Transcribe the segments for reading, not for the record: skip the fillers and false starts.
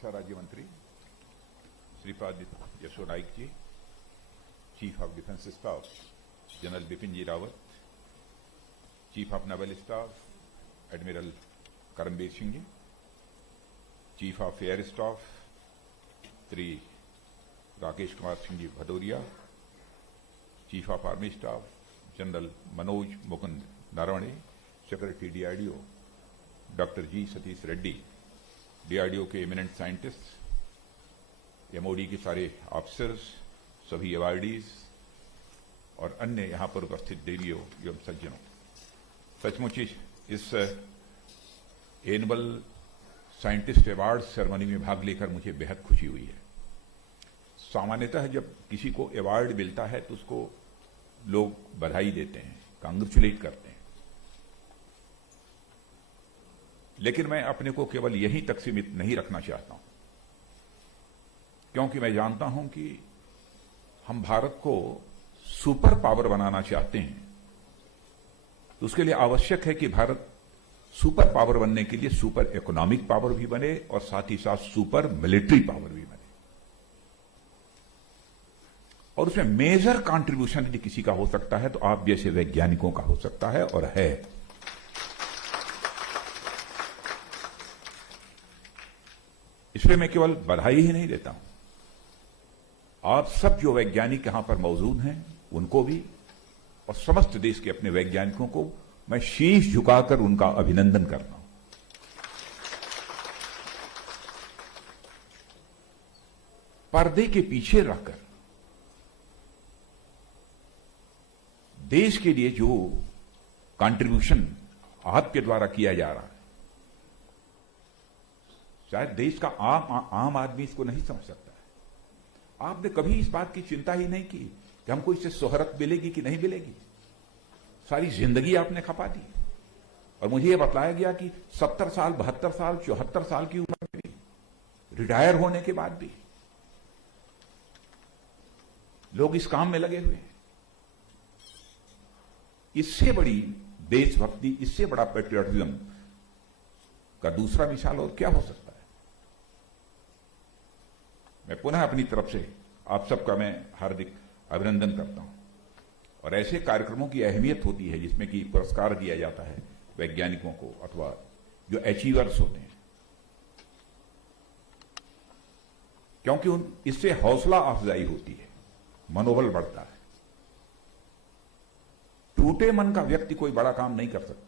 रक्षा राज्य मंत्री Shripad Yesso Naik ji, chief of defence staff general Bipin ji Rawat, chief of naval staff admiral Karambir Singh ji, chief of air staff Shri Rakesh Kumar Singh ji Bhadauria, chief of army staff general Manoj Mukund Naravane, secretary DRDO doctor ji Satish Reddy, DRDO के eminent scientist, MoD के सारे officers, सभी awardees और अन्य यहां पर उपस्थित देवियों एवं सज्जनों, सचमुच इस एनुअल साइंटिस्ट अवार्ड सेरेमनी में भाग लेकर मुझे बेहद खुशी हुई है। सामान्यतः जब किसी को अवार्ड मिलता है तो उसको लोग बधाई देते हैं, कांग्रेचुलेट करते हैं, लेकिन मैं अपने को केवल यहीं तक सीमित नहीं रखना चाहता हूं, क्योंकि मैं जानता हूं कि हम भारत को सुपर पावर बनाना चाहते हैं, तो उसके लिए आवश्यक है कि भारत सुपर पावर बनने के लिए सुपर इकोनॉमिक पावर भी बने और साथ ही साथ सुपर मिलिट्री पावर भी बने। और उसमें मेजर कंट्रीब्यूशन यदि किसी का हो सकता है तो आप जैसे वैज्ञानिकों का हो सकता है और है। इसलिए मैं केवल बधाई ही नहीं देता हूं, आप सब जो वैज्ञानिक यहां पर मौजूद हैं उनको भी और समस्त देश के अपने वैज्ञानिकों को मैं शीश झुकाकर उनका अभिनंदन करता हूं। पर्दे के पीछे रहकर देश के लिए जो कंट्रीब्यूशन आपके द्वारा किया जा रहा है, शायद देश का आम आदमी इसको नहीं समझ सकता है। आपने कभी इस बात की चिंता ही नहीं की कि हमको इससे शोहरत मिलेगी कि नहीं मिलेगी। सारी जिंदगी आपने खपा दी और मुझे यह बतलाया गया कि 70 साल, 72 साल, 74 साल की उम्र में भी, रिटायर होने के बाद भी लोग इस काम में लगे हुए हैं। इससे बड़ी देशभक्ति, इससे बड़ा पेट्रियटिज्म का दूसरा मिसाल और क्या हो सकता है। मैं पुनः अपनी तरफ से आप सबका मैं हार्दिक अभिनंदन करता हूं। और ऐसे कार्यक्रमों की अहमियत होती है जिसमें कि पुरस्कार दिया जाता है वैज्ञानिकों को अथवा जो अचीवर्स होते हैं, क्योंकि इससे हौसला अफजाई होती है, मनोबल बढ़ता है। टूटे मन का व्यक्ति कोई बड़ा काम नहीं कर सकता।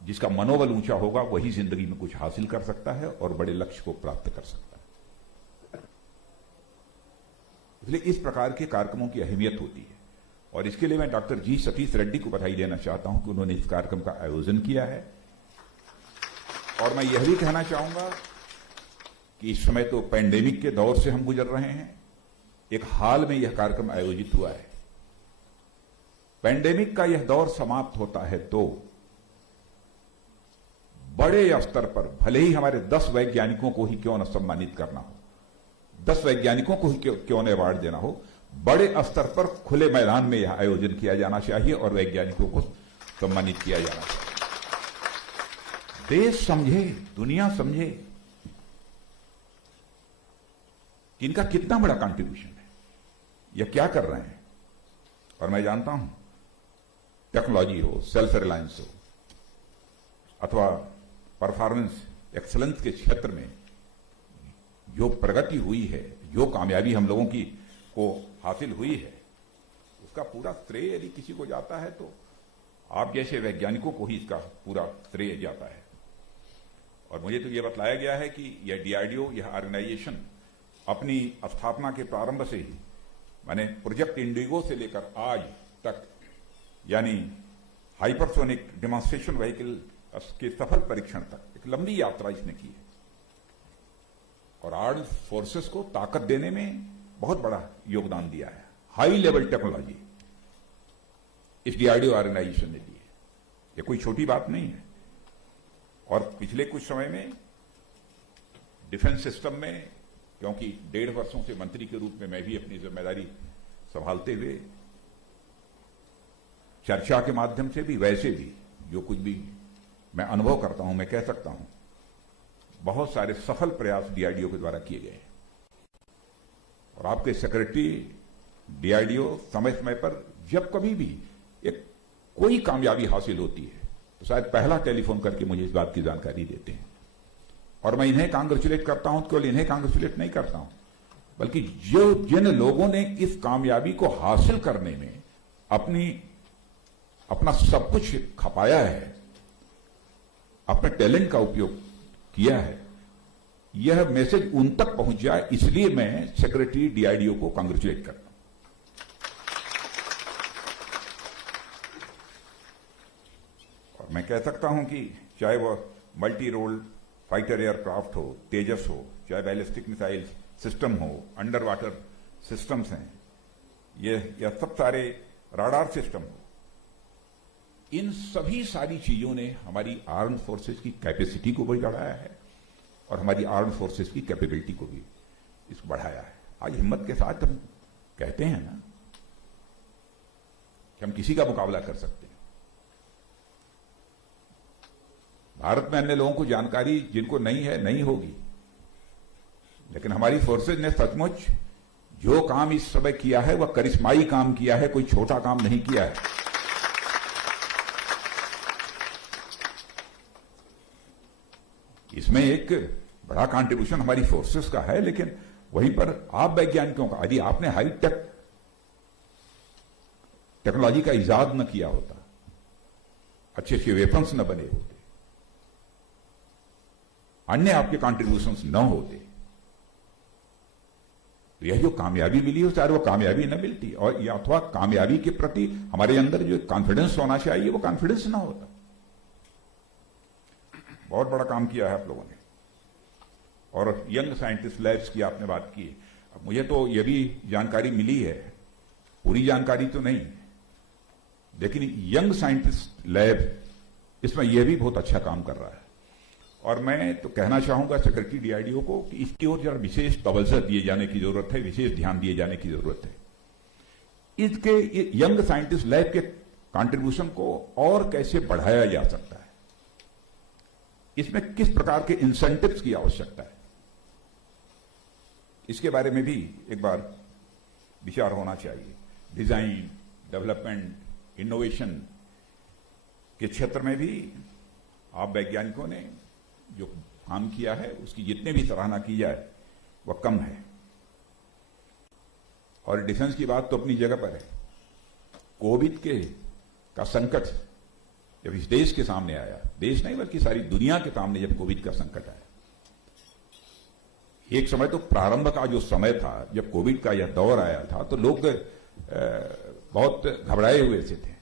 जिसका मनोबल ऊंचा होगा वही जिंदगी में कुछ हासिल कर सकता है और बड़े लक्ष्य को प्राप्त कर सकता है। इसलिए इस प्रकार के कार्यक्रमों की अहमियत होती है और इसके लिए मैं डॉक्टर जी सतीश रेड्डी को बधाई देना चाहता हूं कि उन्होंने इस कार्यक्रम का आयोजन किया है। और मैं यह भी कहना चाहूंगा कि इस समय तो पैंडेमिक के दौर से हम गुजर रहे हैं, एक हाल में यह कार्यक्रम आयोजित हुआ है। पैंडेमिक का यह दौर समाप्त होता है तो बड़े स्तर पर भले ही हमारे 10 वैज्ञानिकों को ही क्यों न सम्मानित करना हो, 10 वैज्ञानिकों को ही क्यों न अवार्ड देना हो, बड़े स्तर पर खुले मैदान में यह आयोजन किया जाना चाहिए और वैज्ञानिकों को सम्मानित किया जाना चाहिए। देश समझे, दुनिया समझे कि इनका कितना बड़ा कंट्रीब्यूशन है, यह क्या कर रहे हैं। और मैं जानता हूं टेक्नोलॉजी हो, सेल्फ रिलायंस हो अथवा परफॉर्मेंस एक्सलेंस के क्षेत्र में जो प्रगति हुई है, जो कामयाबी हम लोगों की को हासिल हुई है, उसका पूरा श्रेय यदि किसी को जाता है तो आप जैसे वैज्ञानिकों को ही इसका पूरा श्रेय जाता है। और मुझे तो यह बतलाया गया है कि यह डीआरडीओ, यह ऑर्गेनाइजेशन अपनी स्थापना के प्रारंभ से ही, माने प्रोजेक्ट इंडिगो से लेकर आज तक, यानी हाइपरसोनिक डेमोन्स्ट्रेशन व्हीकल के सफल परीक्षण तक एक लंबी यात्रा इसने की है और आर्म्ड फोर्सेस को ताकत देने में बहुत बड़ा योगदान दिया है। हाई लेवल टेक्नोलॉजी इस डीआरडीओ ऑर्गेनाइजेशन ने दी है, यह कोई छोटी बात नहीं है। और पिछले कुछ समय में डिफेंस सिस्टम में, क्योंकि 1.5 वर्षों से मंत्री के रूप में मैं भी अपनी जिम्मेदारी संभालते हुए चर्चा के माध्यम से भी, वैसे भी जो कुछ भी मैं अनुभव करता हूं, मैं कह सकता हूं, बहुत सारे सफल प्रयास डीआरडीओ के द्वारा किए गए और आपके सेक्रेटरी डीआरडीओ समय समय पर जब कभी भी एक कोई कामयाबी हासिल होती है तो शायद पहला टेलीफोन करके मुझे इस बात की जानकारी देते हैं और मैं इन्हें कांग्रेचुलेट करता हूं, केवल इन्हें कांग्रेचुलेट नहीं करता हूं बल्कि जिन लोगों ने इस कामयाबी को हासिल करने में अपना सब कुछ खपाया है, अपने टैलेंट का उपयोग किया है, यह मैसेज उन तक पहुंच जाए, इसलिए मैं सेक्रेटरी डीआरडीओ को कांग्रेचुलेट करता हूं। और मैं कह सकता हूं कि चाहे वह मल्टी रोल फाइटर एयरक्राफ्ट हो, तेजस हो, चाहे बैलिस्टिक मिसाइल सिस्टम हो, अंडर वाटर सिस्टम्स हैं, यह सब सारे राडार सिस्टम हो, इन सभी सारी चीजों ने हमारी आर्म्ड फोर्सेस की कैपेसिटी को भी बढ़ाया है और हमारी आर्म्ड फोर्सेस की कैपेबिलिटी को भी इसको बढ़ाया है। आज हिम्मत के साथ हम कहते हैं ना कि हम किसी का मुकाबला कर सकते हैं। भारत में अन्य लोगों को जानकारी जिनको नहीं है नहीं होगी, लेकिन हमारी फोर्सेज ने सचमुच जो काम इस समय किया है वह करिश्माई काम किया है, कोई छोटा काम नहीं किया है। इसमें एक बड़ा कंट्रीब्यूशन हमारी फोर्सेस का है, लेकिन वहीं पर आप वैज्ञानिकों का, यदि आपने हाई टेक्नोलॉजी का इजाद न किया होता, अच्छे अच्छे वेपन्स न बने होते, अन्य आपके कॉन्ट्रीब्यूशंस न होते, तो यह जो कामयाबी मिली हो, चाहे वो कामयाबी न मिलती, और या अथवा कामयाबी के प्रति हमारे अंदर जो कॉन्फिडेंस होना चाहिए वो कॉन्फिडेंस ना होता। बहुत बड़ा काम किया है आप लोगों ने। और यंग साइंटिस्ट लैब्स की आपने बात की। अब मुझे तो यह भी जानकारी मिली है, पूरी जानकारी तो नहीं, लेकिन यंग साइंटिस्ट लैब इसमें यह भी बहुत अच्छा काम कर रहा है। और मैं तो कहना चाहूंगा सेक्रेटरी डीआरडीओ को कि इसकी ओर जरा विशेष तवज्जो दिए जाने की जरूरत है, विशेष ध्यान दिए जाने की जरूरत है। इसके यंग साइंटिस्ट लैब के कंट्रीब्यूशन को और कैसे बढ़ाया जा सकता है, इसमें किस प्रकार के इंसेंटिव्स की आवश्यकता है, इसके बारे में भी एक बार विचार होना चाहिए। डिजाइन, डेवलपमेंट, इनोवेशन के क्षेत्र में भी आप वैज्ञानिकों ने जो काम किया है उसकी जितने भी सराहना की जाए वह कम है। और डिफेंस की बात तो अपनी जगह पर है। कोविड का संकट जब इस देश के सामने आया, देश नहीं बल्कि सारी दुनिया के सामने जब कोविड का संकट आया, एक समय तो प्रारंभ का जो समय था जब कोविड का यह दौर आया था तो लोग बहुत घबराए हुए से थे।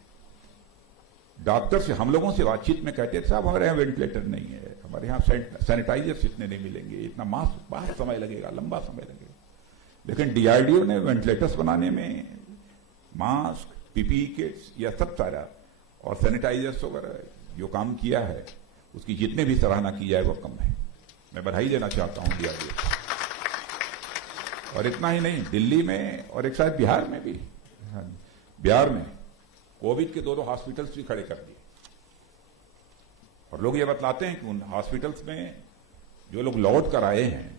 डॉक्टर से हम लोगों से बातचीत में कहते थे, साहब हमारे यहाँ वेंटिलेटर नहीं है, हमारे यहाँ सैनिटाइजर्स इतने नहीं मिलेंगे, इतना मास्क बहुत समय लगेगा, लंबा समय लगेगा। लेकिन डीआरडीओ ने वेंटिलेटर्स बनाने में मास्क, पीपीई किट्स, यह सब सारा और सैनिटाइजर्स वगैरह जो काम किया है उसकी जितने भी सराहना की जाए वो कम है। मैं बधाई देना चाहता हूं डीआरडीओ। और इतना ही नहीं, दिल्ली में और एक शायद बिहार में भी, बिहार में कोविड के 2 हॉस्पिटल्स भी खड़े कर दिए। और लोग ये बतलाते हैं कि उन हॉस्पिटल्स में जो लोग लौट कर आए हैं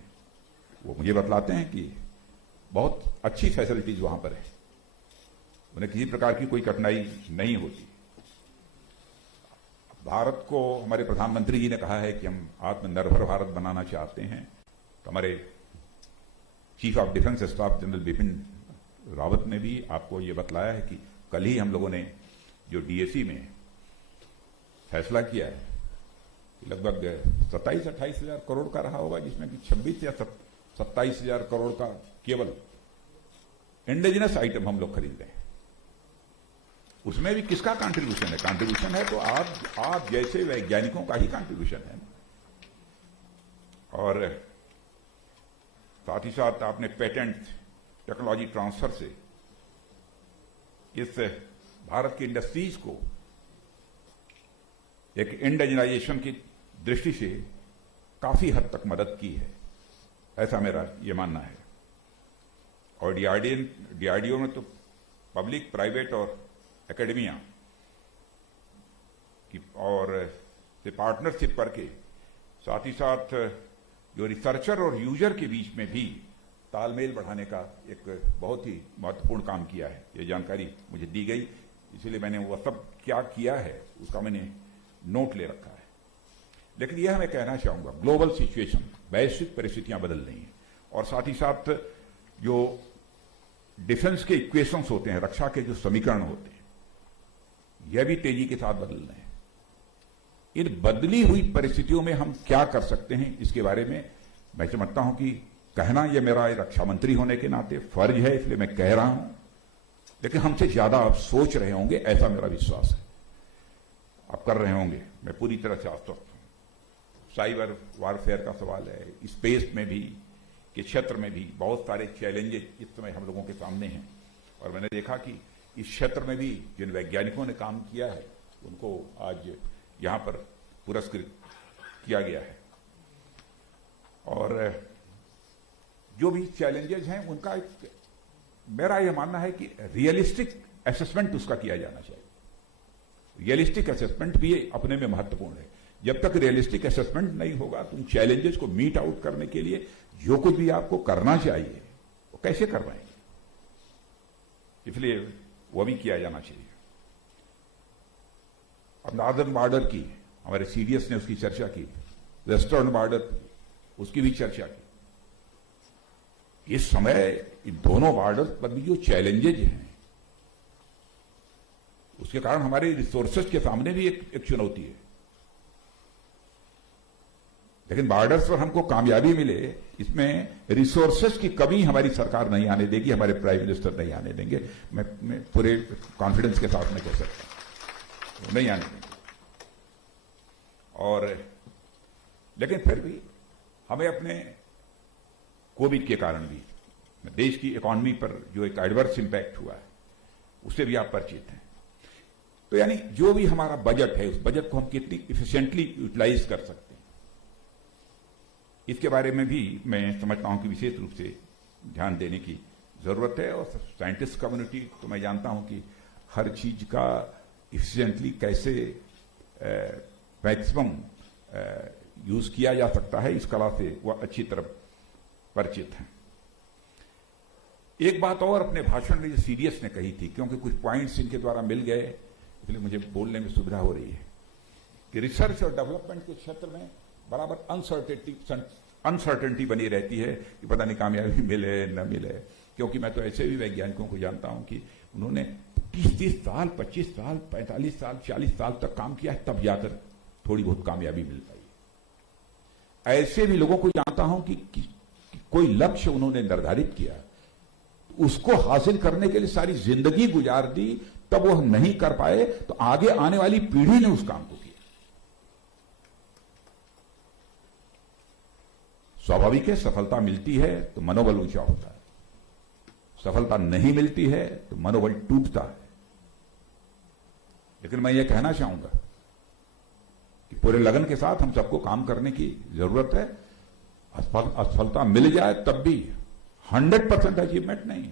वो मुझे बतलाते हैं कि बहुत अच्छी फैसिलिटीज वहां पर है, उन्हें किसी प्रकार की कोई कठिनाई नहीं होती। भारत को हमारे प्रधानमंत्री जी ने कहा है कि हम आत्मनिर्भर भारत बनाना चाहते हैं, तो हमारे chief of defence staff general Bipin Rawat ने भी आपको ये बतलाया है कि कल ही हम लोगों ने जो डीएसी में फैसला किया है कि लगभग 27-28 हजार करोड़ का रहा होगा, जिसमें कि 26 या 27 हजार करोड़ का केवल इंडिजिनस आइटम हम लोग खरीद रहे हैं। उसमें भी किसका कंट्रीब्यूशन है? कंट्रीब्यूशन है तो आप जैसे वैज्ञानिकों का ही कंट्रीब्यूशन है। और साथ ही साथ आपने पेटेंट टेक्नोलॉजी ट्रांसफर से इस भारत की इंडस्ट्रीज को एक इंडिजिनाइजेशन की दृष्टि से काफी हद तक मदद की है, ऐसा मेरा ये मानना है। और डीआरडीओ में तो पब्लिक, प्राइवेट और एकेडमिया की और से पार्टनरशिप करके साथ ही साथ जो रिसर्चर और यूजर के बीच में भी तालमेल बढ़ाने का एक बहुत ही महत्वपूर्ण काम किया है। ये जानकारी मुझे दी गई, इसलिए मैंने वो सब क्या किया है उसका मैंने नोट ले रखा है। लेकिन यह मैं कहना चाहूंगा, ग्लोबल सिचुएशन, वैश्विक परिस्थितियां बदल रही हैं और साथ ही साथ जो डिफेंस के इक्वेशंस होते हैं, रक्षा के जो समीकरण होते हैं, यह भी तेजी के साथ बदल रहे हैं। इन बदली हुई परिस्थितियों में हम क्या कर सकते हैं, इसके बारे में मैं समझता हूं कि कहना यह मेरा रक्षा मंत्री होने के नाते फर्ज है, इसलिए मैं कह रहा हूं। लेकिन हमसे ज्यादा आप सोच रहे होंगे, ऐसा मेरा विश्वास है। आप कर रहे होंगे, मैं पूरी तरह से आश्वस्त हूं। साइबर वारफेयर का सवाल है, स्पेस में भी के क्षेत्र में भी बहुत सारे चैलेंजेस इस समय हम लोगों के सामने हैं और मैंने देखा कि इस क्षेत्र में भी जिन वैज्ञानिकों ने काम किया है उनको आज यहां पर पुरस्कृत किया गया है। और जो भी चैलेंजेस हैं उनका एक, मेरा यह मानना है कि रियलिस्टिक असेसमेंट उसका किया जाना चाहिए। रियलिस्टिक असेसमेंट भी अपने में महत्वपूर्ण है। जब तक रियलिस्टिक असेसमेंट नहीं होगा, तुम चैलेंजेस को मीट आउट करने के लिए जो कुछ भी आपको करना चाहिए वो कैसे कर पाएंगे, इसलिए वो भी किया जाना चाहिए। अब नॉर्दर्न बॉर्डर की हमारे सीडीएस ने उसकी चर्चा की, वेस्टर्न बॉर्डर उसकी भी चर्चा की। इस समय इन दोनों बॉर्डर पर भी जो चैलेंजेज हैं उसके कारण हमारे रिसोर्सेज के सामने भी एक चुनौती है। लेकिन बॉर्डर्स पर हमको कामयाबी मिले, इसमें रिसोर्सेज की कमी हमारी सरकार नहीं आने देगी, हमारे प्राइम मिनिस्टर नहीं आने देंगे। मैं पूरे कॉन्फिडेंस के साथ में कह सकता हूं, नहीं आने देंगे। और लेकिन फिर भी हमें अपने कोविड के कारण भी देश की इकोनॉमी पर जो एक एडवर्स इंपैक्ट हुआ है उससे भी आप परिचित हैं। तो यानी जो भी हमारा बजट है, उस बजट को हम कितनी इफिशिएंटली यूटिलाइज कर सकते हैं, इसके बारे में भी मैं समझता हूं कि विशेष रूप से ध्यान देने की जरूरत है। और साइंटिस्ट कम्युनिटी तो मैं जानता हूं कि हर चीज का इफिशिएंटली कैसे मैक्सिमम यूज किया जा सकता है, इस कला से वह अच्छी तरह परिचित हैं। एक बात और अपने भाषण में जो सीडीएस ने कही थी, क्योंकि कुछ पॉइंट्स इनके द्वारा मिल गए इसलिए मुझे बोलने में सुविधा हो रही है, कि रिसर्च और डेवलपमेंट के क्षेत्र में बराबर अनसर्टेनिटी बनी रहती है कि पता नहीं कामयाबी मिले न मिले। क्योंकि मैं तो ऐसे भी वैज्ञानिकों को जानता हूं कि उन्होंने 30-30 साल, 25 साल, 45 साल, 40 साल तक काम किया है, तब जाकर थोड़ी बहुत कामयाबी मिल पाई। ऐसे भी लोगों को जानता हूं कि कोई लक्ष्य उन्होंने निर्धारित किया, उसको हासिल करने के लिए सारी जिंदगी गुजार दी, तब वो नहीं कर पाए तो आगे आने वाली पीढ़ी ने उस काम को किया। स्वाभाविक है, सफलता मिलती है तो मनोबल ऊंचा होता है, सफलता नहीं मिलती है तो मनोबल टूटता है। लेकिन मैं ये कहना चाहूंगा कि पूरे लगन के साथ हम सबको काम करने की जरूरत है। असफलता मिल जाए तब भी 100% अचीवमेंट नहीं,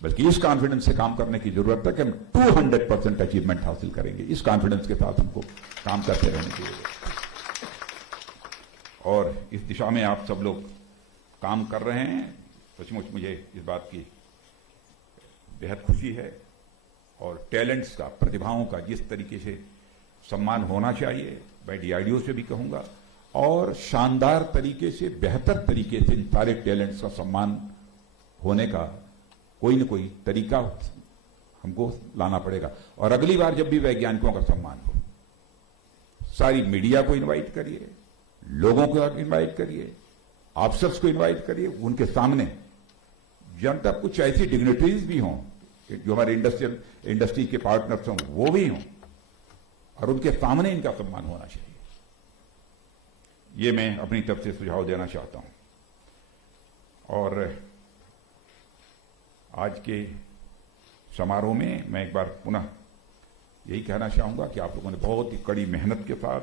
बल्कि इस कॉन्फिडेंस से काम करने की जरूरत है कि हम 200% अचीवमेंट हासिल करेंगे। इस कॉन्फिडेंस के साथ हमको काम करते रहने की जरूरत है। और इस दिशा में आप सब लोग काम कर रहे हैं, सचमुच मुझे इस बात की बेहद खुशी है। और टैलेंट्स का, प्रतिभाओं का जिस तरीके से सम्मान होना चाहिए, मैं डीआरडीओ से भी कहूंगा, और शानदार तरीके से, बेहतर तरीके से इन सारे टैलेंट्स का सम्मान होने का कोई न कोई तरीका हमको लाना पड़ेगा। और अगली बार जब भी वैज्ञानिकों का सम्मान हो, सारी मीडिया को इनवाइट करिए, लोगों को इनवाइट करिए, ऑफिसर्स को इनवाइट करिए, उनके सामने जनता कुछ ऐसी डिग्निटरीज भी हों जो हमारे इंडस्ट्री के पार्टनर्स हों, वो भी हों, और उनके सामने इनका सम्मान होना चाहिए। ये मैं अपनी तरफ से सुझाव देना चाहता हूं। और आज के समारोह में मैं एक बार पुनः यही कहना चाहूंगा कि आप लोगों ने बहुत ही कड़ी मेहनत के साथ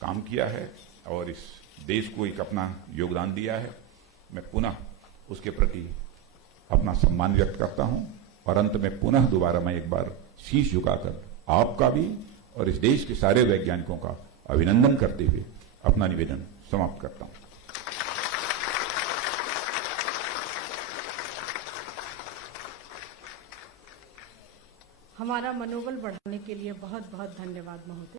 काम किया है और इस देश को एक अपना योगदान दिया है। मैं पुनः उसके प्रति अपना सम्मान व्यक्त करता हूं। और अंत में पुनः दोबारा मैं एक बार शीश झुकाकर आपका भी और इस देश के सारे वैज्ञानिकों का अभिनंदन करते हुए अपना निवेदन समाप्त करता हूं। हमारा मनोबल बढ़ाने के लिए बहुत बहुत धन्यवाद महोदय।